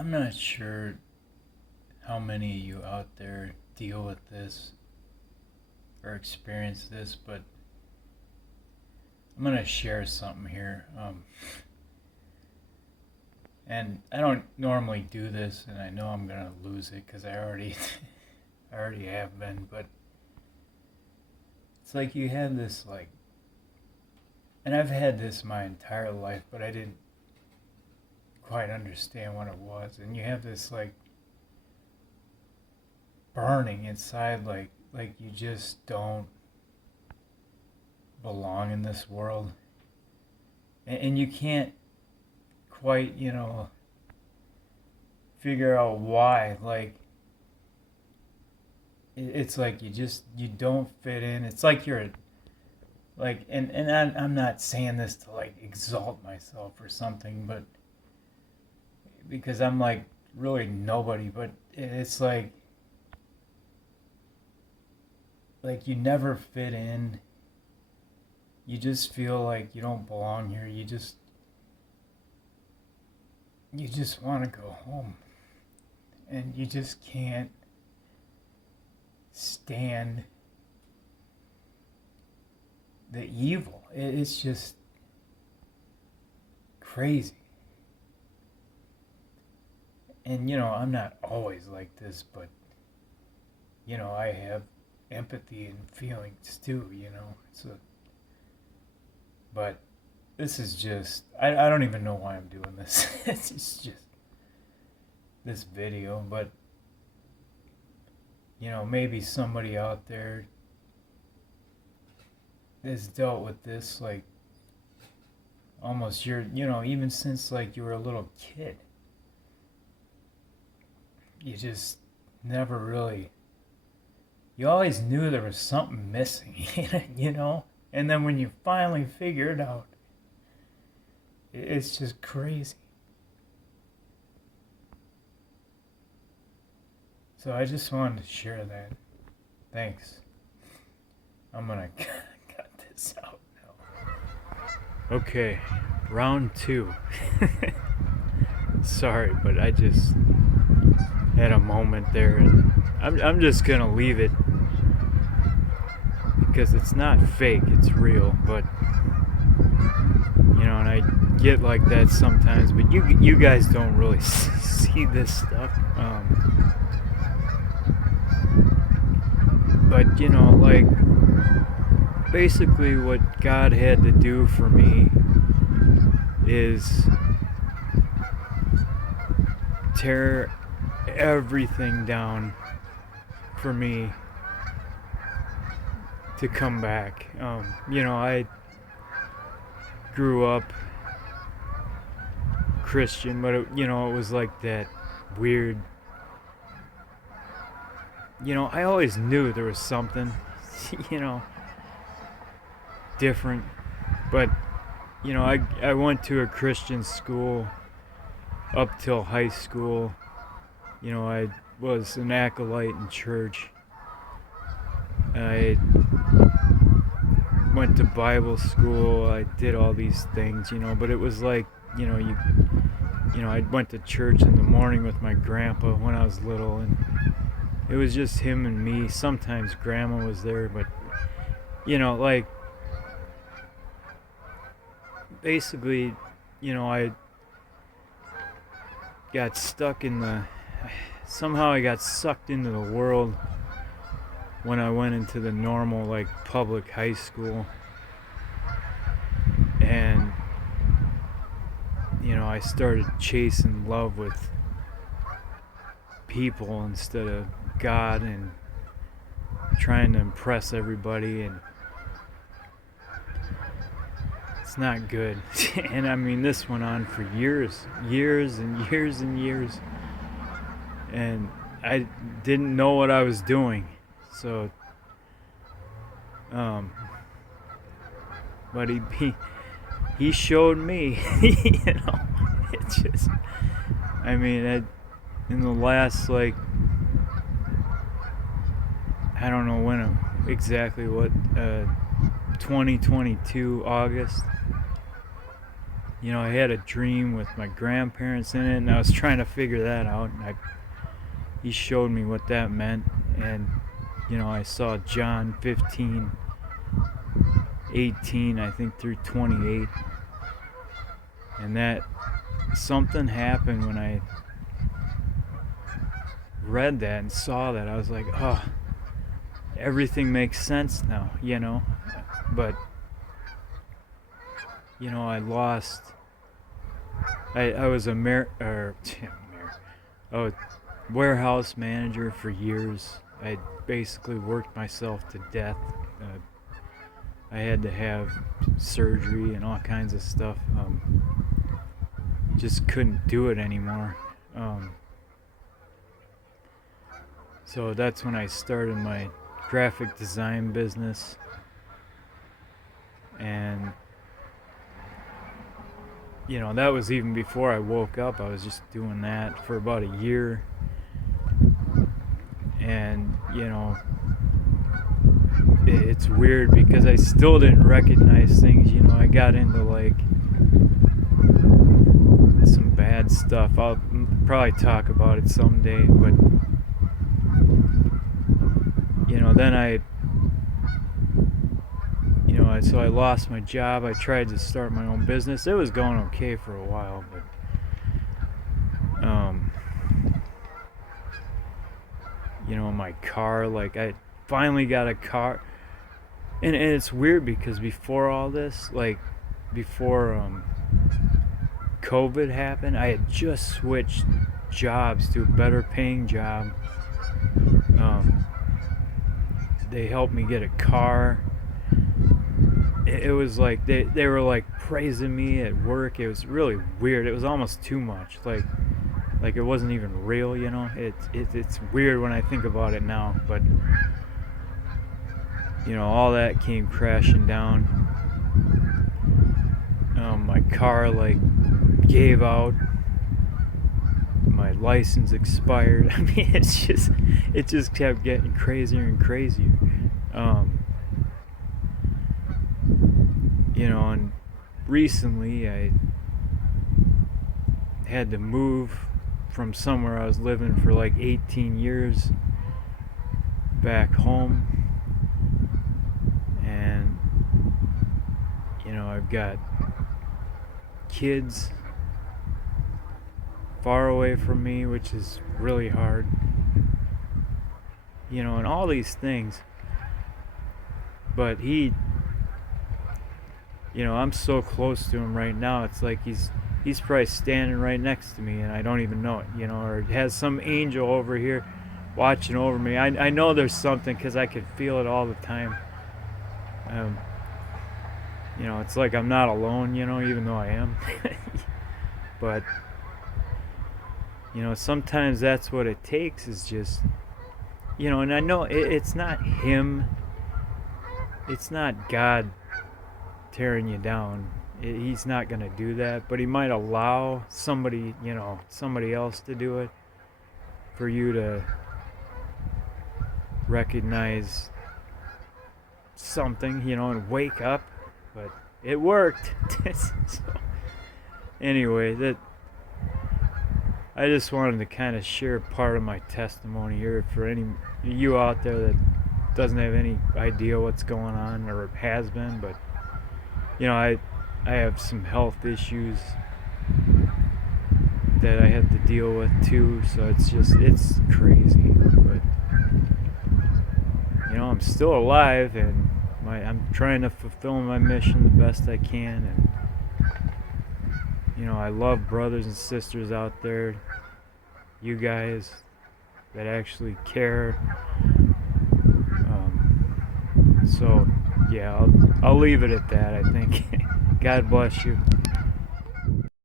I'm not sure how many of you out there deal with this or experience this, but I'm going to share something here. And I don't normally do this, and I know I'm going to lose it because I already, I already have been, but it's like you have this, and I've had this my entire life, but I didn't quite understand what it was. And you have this, burning inside, like you just don't belong in this world, and you can't quite figure out why. It's like you don't fit in. It's like you're and I'm not saying this to exalt myself or something, but because I'm really nobody, but it's like you never fit in. You just feel like you don't belong here. You just want to go home, and you just can't stand the evil. It's just crazy. And I'm not always like this, but I have empathy and feelings too. But this is just, I don't even know why I'm doing this. It's just this video, but maybe somebody out there has dealt with this almost even since you were a little kid. You just never really, you always knew there was something missing, and then when you finally figure it out, it's just crazy. So I just wanted to share that. Thanks. I'm gonna cut this out now. Okay, round 2. Sorry, but I just had a moment there, and I'm just gonna leave it because it's not fake, it's real. But and I get like that sometimes, but you guys don't really see this stuff. But basically what God had to do for me is tear everything down for me to come back. I grew up Christian, but it was like that weird. I always knew there was something, different. But I went to a Christian school up till high school. I was an acolyte in church. I went to Bible school. I did all these things, but it was I went to church in the morning with my grandpa when I was little, and it was just him and me. Sometimes grandma was there, but basically, I got stuck somehow I got sucked into the world when I went into the normal public high school, and I started chasing love with people instead of God, and trying to impress everybody, and it's not good. And I mean, this went on for years and years and years, and I didn't know what I was doing. So but he showed me. It's just, I mean, in the last I don't know when exactly, what 2022 August, I had a dream with my grandparents in it, and I was trying to figure that out. And he showed me what that meant, and I saw John 15:18, I think, through 28, and that something happened when I read that and saw that. I was like, oh, everything makes sense now, but I lost. I was a warehouse manager for years. I basically worked myself to death. I had to have surgery and all kinds of stuff. Just couldn't do it anymore. So that's when I started my graphic design business. And that was even before I woke up. I was just doing that for about a year. And, it's weird because I still didn't recognize things. I got into like some bad stuff. I'll probably talk about it someday, but then so I lost my job. I tried to start my own business. It was going okay for a while, but my car, like I finally got a car, and it's weird because before all this, like before COVID happened, I had just switched jobs to a better paying job. They helped me get a car. It was like they were like praising me at work. It was really weird. It was almost too much. Like it wasn't even real, It's weird when I think about it now, but all that came crashing down. My car like gave out. My license expired. I mean, it just kept getting crazier and crazier. And recently I had to move from somewhere I was living for like 18 years back home. And, I've got kids far away from me, which is really hard. And all these things. But I'm so close to him right now. It's like he's probably standing right next to me and I don't even know it, or has some angel over here watching over me. I know there's something because I could feel it all the time. It's like I'm not alone, even though I am. But, sometimes that's what it takes, is just, and I know it's not him. It's not God tearing you down. He's not going to do that, but he might allow somebody else to do it for you to recognize something, and wake up. But it worked. So, anyway, I just wanted to kind of share part of my testimony here for any you out there that doesn't have any idea what's going on or has been, but I have some health issues that I have to deal with too, so it's crazy. But I'm still alive, and I'm trying to fulfill my mission the best I can, and I love brothers and sisters out there, you guys that actually care. So yeah, I'll leave it at that, I think. God bless you.